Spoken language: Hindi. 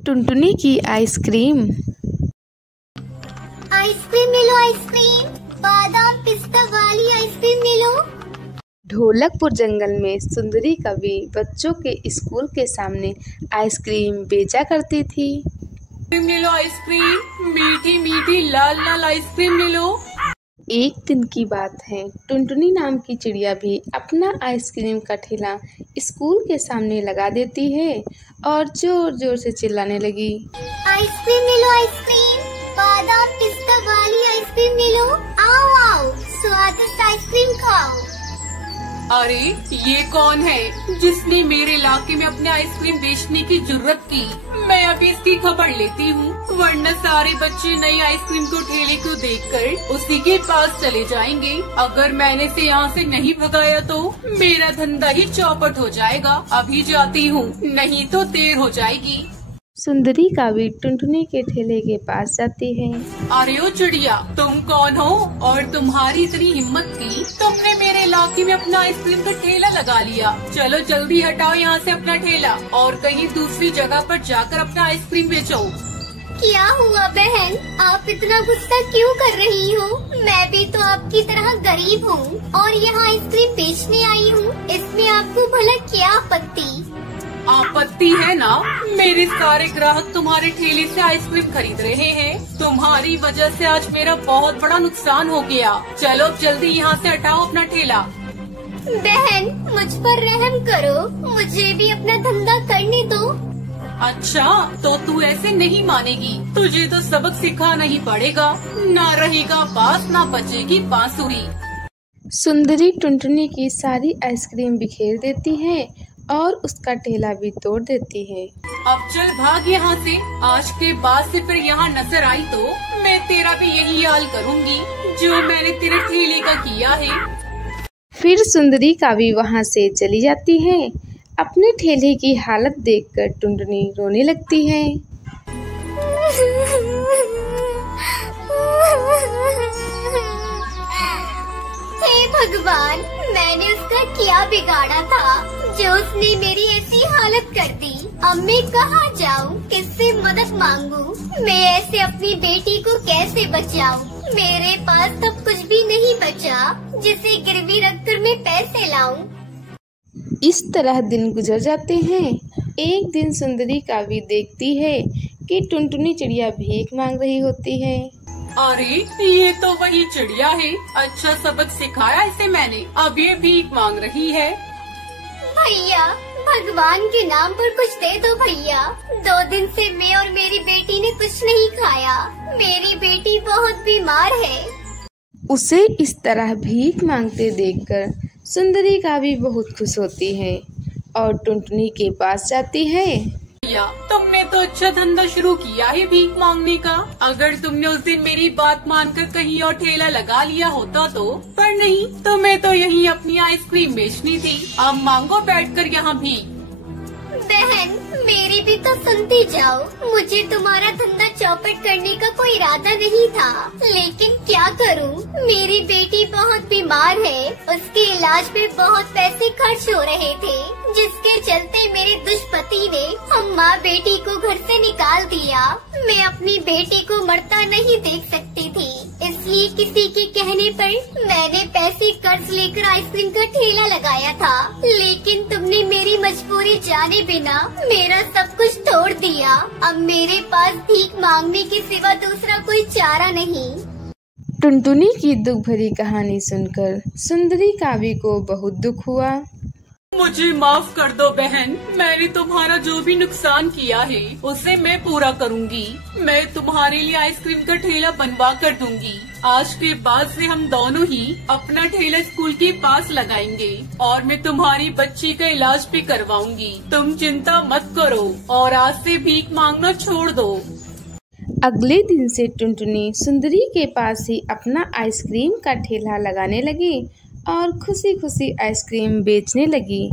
टुनटुनी की आइसक्रीम। आइसक्रीम ले लो, आइसक्रीम बादाम पिस्ता वाली आइसक्रीम ले लो। ढोलकपुर जंगल में सुंदरी कवि बच्चों के स्कूल के सामने आइसक्रीम बेचा करती थी। आइसक्रीम ले लो, आइसक्रीम मीठी मीठी लाल लाल आइसक्रीम ले लो। एक दिन की बात है, टुनटुनी नाम की चिड़िया भी अपना आइसक्रीम का ठेला स्कूल के सामने लगा देती है और जोर जोर से चिल्लाने लगी, आइसक्रीम ले लो, आइसक्रीम बादाम पिस्ता वाली आइसक्रीम ले लो। आओ आओ स्वादिष्ट आइसक्रीम खाओ। अरे ये कौन है जिसने मेरे इलाके में अपने आइसक्रीम बेचने की जुर्रत की? मैं अभी इसकी खबर लेती हूँ, वरना सारे बच्चे नई आइसक्रीम को ठेले को देखकर उसी के पास चले जाएंगे। अगर मैंने इसे यहाँ से नहीं भगाया तो मेरा धंधा ही चौपट हो जाएगा। अभी जाती हूँ, नहीं तो देर हो जाएगी। सुंदरी कवि टुनटुनी के ठेले के पास जाती है। अरे ओ चिड़िया, तुम कौन हो और तुम्हारी इतनी हिम्मत की तुमने मेरे इलाके में अपना आइसक्रीम का ठेला लगा लिया? चलो जल्दी हटाओ यहाँ से अपना ठेला और कहीं दूसरी जगह पर जाकर अपना आइसक्रीम बेचो। क्या हुआ बहन, आप इतना गुस्सा क्यों कर रही हो? मैं भी तो आपकी तरह गरीब हूँ और यहाँ आइसक्रीम बेचने आई हूँ। इसमें आपको भला क्या आपत्ति? आपत्ति है ना, मेरे सारे ग्राहक तुम्हारे ठेले से आइसक्रीम खरीद रहे हैं। तुम्हारी वजह से आज मेरा बहुत बड़ा नुकसान हो गया। चलो जल्दी यहाँ से हटाओ अपना ठेला। बहन मुझ पर रहम करो, मुझे भी अपना धंधा करने दो। अच्छा तो तू ऐसे नहीं मानेगी, तुझे तो सबक सिखाना ही पड़ेगा। ना रहेगा बांस ना बचेगी बांसुरी। सुंदरी टुनटुनी की सारी आइसक्रीम बिखेर देती है और उसका ठेला भी तोड़ देती है। अब चल भाग यहाँ से, आज के बाद से फिर यहाँ नजर आई तो मैं तेरा भी यही हाल करूँगी जो मैंने तेरे ठेले का किया है। फिर सुंदरी कवि वहाँ से चली जाती है। अपने ठेले की हालत देखकर टुनटुनी रोने लगती है। हे भगवान, मैंने उसका क्या बिगाड़ा था जो उसने मेरी ऐसी हालत कर दी? अब मैं कहाँ जाऊँ, किससे मदद मांगू? मैं ऐसे अपनी बेटी को कैसे बचाऊँ? मेरे पास तो कुछ भी नहीं बचा जिसे गिरवी रखकर मैं पैसे लाऊं। इस तरह दिन गुजर जाते हैं। एक दिन सुंदरी कवि देखती है कि टुनटुनी चिड़िया भीख मांग रही होती है। अरे ये तो वही चिड़िया है, अच्छा सबक सिखाया इसे मैंने, अब ये भीख मांग रही है। भैया भगवान के नाम पर कुछ दे दो भैया, 2 दिन से मैं और मेरी बेटी ने कुछ नहीं खाया। मेरी बेटी बहुत बीमार है। उसे इस तरह भीख मांगते देखकर सुंदरी कवि बहुत खुश होती है और टुनटुनी के पास जाती है। भैया तुमने तो अच्छा धंधा शुरू किया है भीख मांगने का। अगर तुमने उस दिन मेरी बात मानकर कहीं और ठेला लगा लिया होता तो, पर नहीं, तुम्हें तो यहीं अपनी आइसक्रीम बेचनी थी। अब मांगो बैठकर यहाँ भीख। बहन मेरी भी तो सुनती जाओ, मुझे तुम्हारा धंधा चौपट करने का कोई इरादा नहीं था, लेकिन क्या करूं, मेरी बेटी बहुत बीमार है। उसके इलाज में बहुत पैसे खर्च हो रहे थे, जिसके चलते मेरे दुष्पति ने हम माँ बेटी को घर से निकाल दिया। मैं अपनी बेटी को मरता नहीं देख सकती थी, इसलिए किसी के कहने पर मैंने पैसे कर्ज लेकर आइसक्रीम का ठेला लगाया था। लेकिन तुमने मेरी मजबूरी जाने बिना मेरा सब कुछ तोड़ दिया। अब मेरे पास भीख मांगने के सिवा दूसरा कोई चारा नहीं। टुनटुनी की दुख भरी कहानी सुनकर सुंदरी कवि को बहुत दुख हुआ। मुझे माफ कर दो बहन, मैंने तुम्हारा जो भी नुकसान किया है उसे मैं पूरा करूंगी। मैं तुम्हारे लिए आइसक्रीम का ठेला बनवा कर दूंगी। आज के बाद से हम दोनों ही अपना ठेला स्कूल के पास लगाएंगे और मैं तुम्हारी बच्ची का इलाज भी करवाऊंगी। तुम चिंता मत करो और आज से भीख मांगना छोड़ दो। अगले दिन से टुनटुनी सुंदरी के पास ही अपना आइसक्रीम का ठेला लगाने लगी और खुशी खुशी आइसक्रीम बेचने लगी।